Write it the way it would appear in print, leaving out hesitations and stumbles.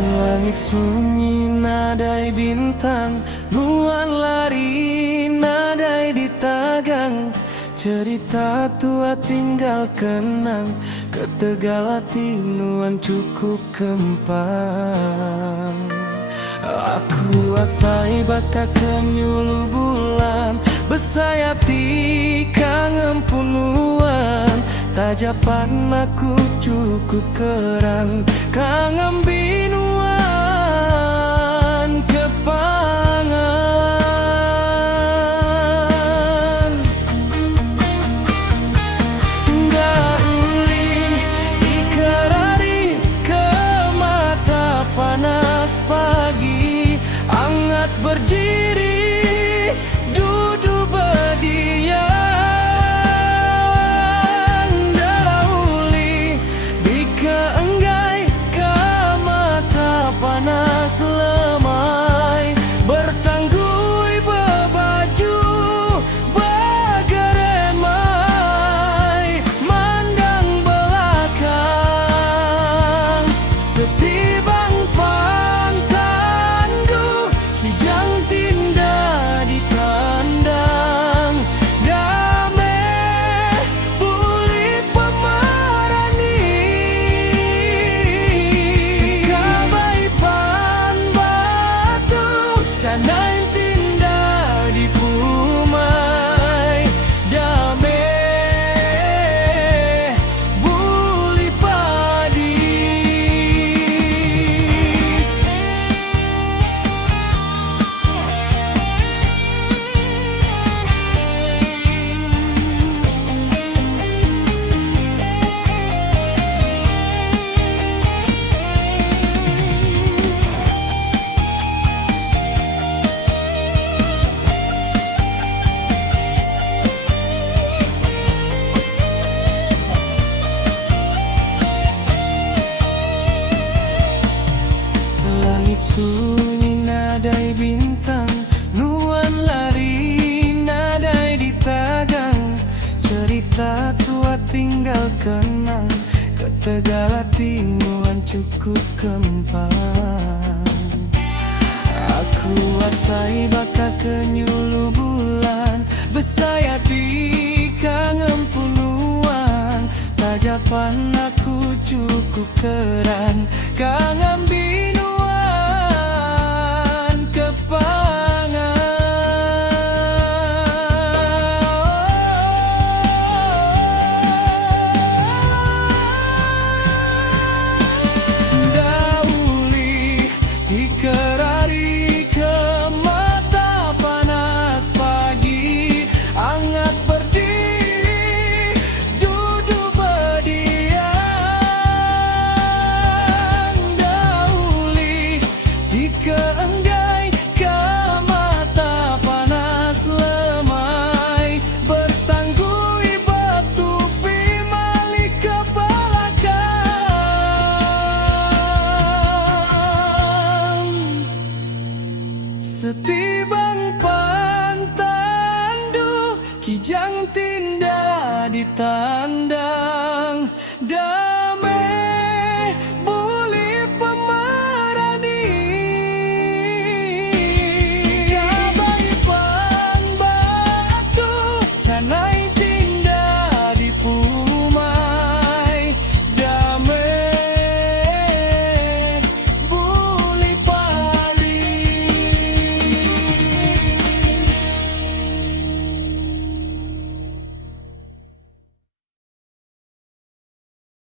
Langit sunyi nadai bintang, nuan lari nadai di tagang. Cerita tua tinggal kenang, ketegal hati nuan cukup kempang. Aku asai baka kenyulu bulan, bersayap di kangen punuan. Tajapan aku cukup kerang, kangen binuan kepangan. Nggak uli dikerari ke mata panas pagi, hangat berdiri duduk berdiam. Panas lemai bertanggui berbaju bageremai, mandang belakang setibang pantandu, kijang tinda ditandang. Damai buli pemarani Canai tinda di pumai, damai buli padi. Sunyi nadai bintang, nuan lari nadai di tagang. Cerita tua tinggal kenang, ketegal hati nuan cukup kempang. Aku asai baka kenyulu bulan, bersayap di kangen punuan. Tajapan aku cukup kerang, kangen binuan dikerari ke mata panas pagi, hangat berdiri duduk berdiam. Dauli dikeenggai ke mata panas lemai, bertanggui bertupi malik ke belakang. Setibang pantandu, kijang tinda ditandang.